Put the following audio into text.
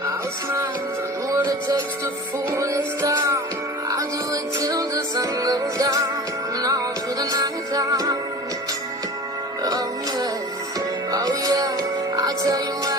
I'll smile, I know what it takes to fool us down. I'll do it till the sun goes down, and all through the night time. Oh yeah, I'll tell you why.